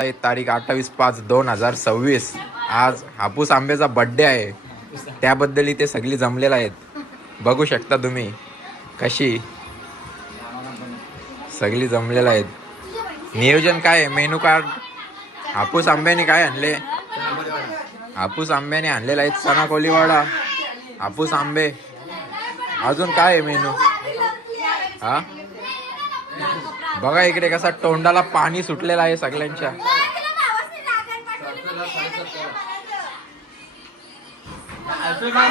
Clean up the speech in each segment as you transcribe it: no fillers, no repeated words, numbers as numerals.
तारीख 28/5/2026. आज हापूस आंब्याचा बड्डे आहे. त्याबद्दल इथे सगळी जमलेला आहेत. बघू शकता तुम्ही कशी सगळी जमलेला आहेत. नियोजन काय आहे, मेनू कार्ड हापूस आंब्याने काय आणले. हापूस आंब्याने आणलेला आहे चना कोलीवाडा, हापूस आंबे. अजून काय आहे मेनू. हा बघा इकडे कसा तोंडाला पाणी सुटलेलं आहे सगळ्यांच्या.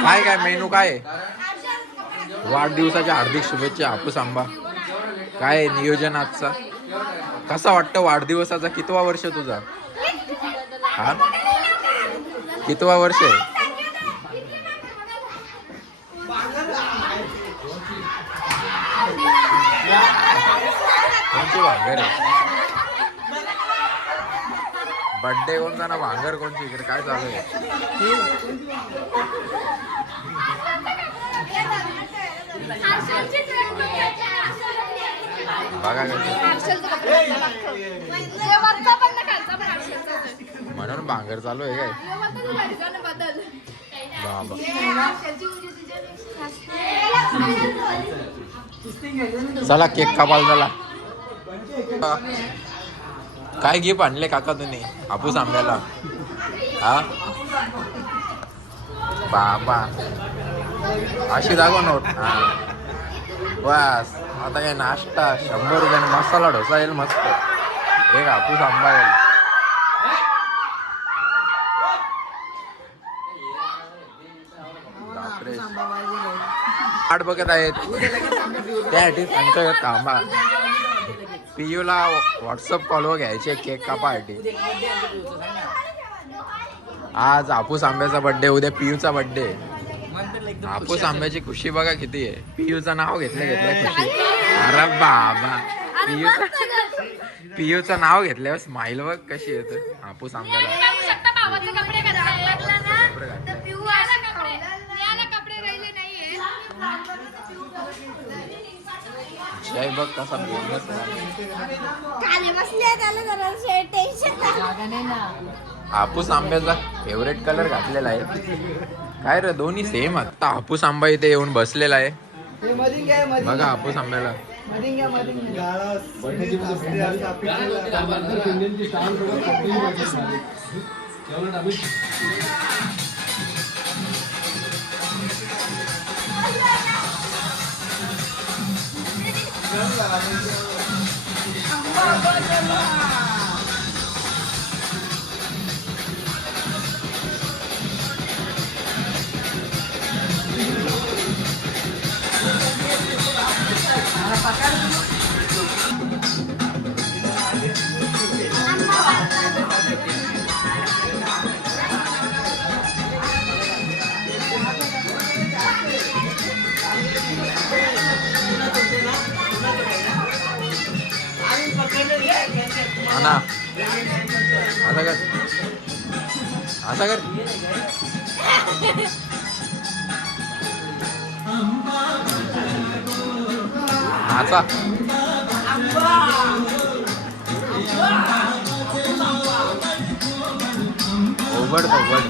काय काय मेनू काय आहे. वाढदिवसाच्या हार्दिक शुभेच्छा हापूस आंबा. काय आहे नियोजन आजचा. कसा वाटतं वाढदिवसाचा. कितवा वर्ष तुझा. हा कितवा वर्ष आहे. कोणची भांगर आहे. बड्डे कोणता ना भांगर कोणची. इकडे काय चालू आहे. बघा म्हणून भांगर चालू आहे काय. बाबा चला केक कापाल. चला काय गिफ्ट आणले काका तुम्ही हापूस आंब्याला. हा बाबा अशी दाखव नोट. हा बस आता काय नाश्ता 100 रुपयाने मसाला डोसा येईल मस्त. एक हापूस आंबा येईल. वाट बघत आहेत त्यासाठी त्यांच्या थांबा. पियूला व्हॉट्सअप कॉलवर घ्यायचे केक कापासाठी. आज हापूस आंब्याचा बड्डे, उद्या पियूचा बड्डे. हापूस आंब्याची खुशी बघा किती आहे. पियूचं नाव घेतलं खुशी. अरे बाबा पियूचं नाव घेतलं स्माईल बघ कशी येते हापूस आंब्याला. जय बघ कसा हापूस आंब्याचा फेवरेट कलर घातलेला आहे. काय रे दोन्ही सेम. आता हापूस आंबा इथे येऊन बसलेला आहे. बघा हापूस आंब्याला. ना असं कर असं कर. नाचा ओबड ओबड.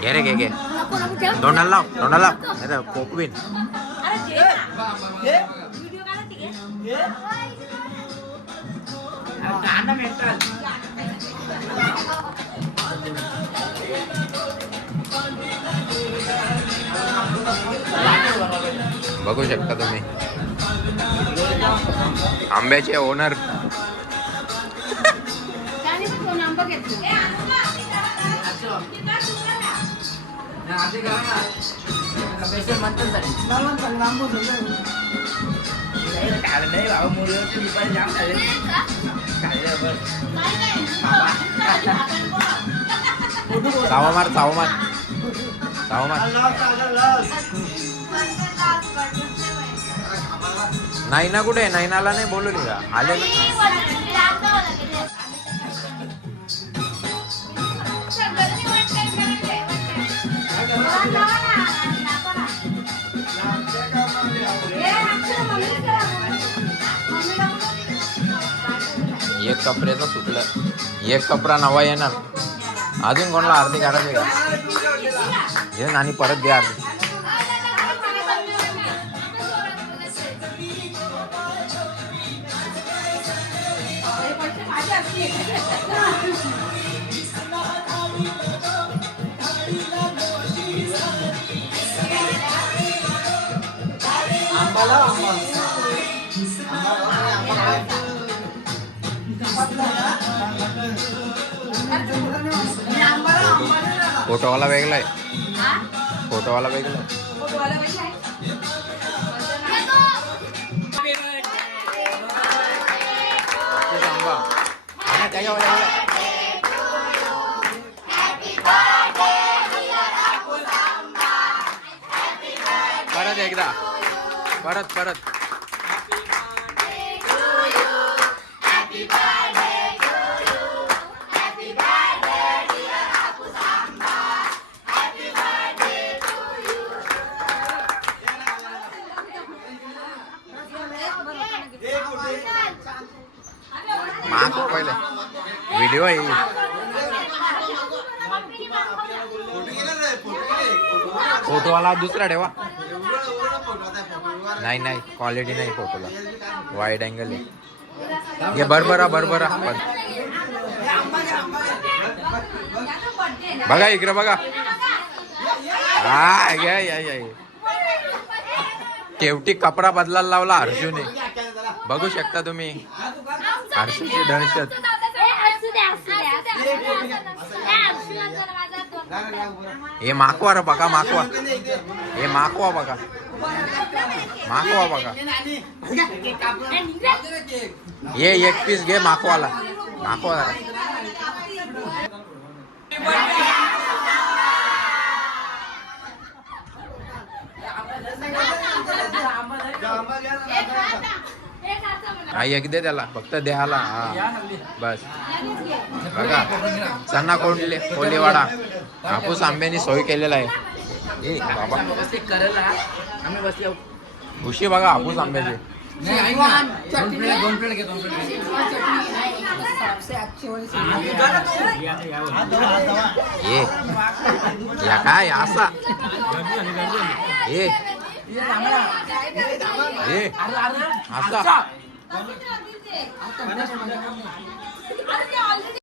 घे रे घे तोंडाला लाव तोंडाला नाही तर कोकवीन. बघू शकता तुम्ही आंब्याचे ओनर. चावा मार चावा मार. नैना कुठे? नैनाला नाही बोलवली का? आले ना. एक कपड्याचं सुटलं, एक कपडा नवा येणार. अजून कोणाला आरती काढायची का? हे आणि परत घ्या आरती. फोटोवाला वेगळा आहे, फोटोवाला वेगळा आहे. परत एकदा, परत परत. मागो पहिले व्हिडिओ आहे. फोटोवाला दुसरा ठेवा. नाही नाही, क्वालिटी नाही फोटोला, वाईड अँगल आहे. हे बरोबरा बरोबरा. बघा इकडे बघा. हा या या या. शेवटी कपडा बदलायला लावला हर्षूने. बघू शकता तुम्ही हर्षूची दहशत. हे माकवा रे बघा, माकवा. हे माकवा बघा, माकवा बघा. ये एक पीस घे माकवाला, माकवा. हा एक दे त्याला, फक्त द्याला. हा बस. बघा चन्ना कोल्हेवाडा हापूस आंब्यानी सोय केलेला आहे. ए बाबा खुशी बघा हापूस आंब्याचे. या काय असा असा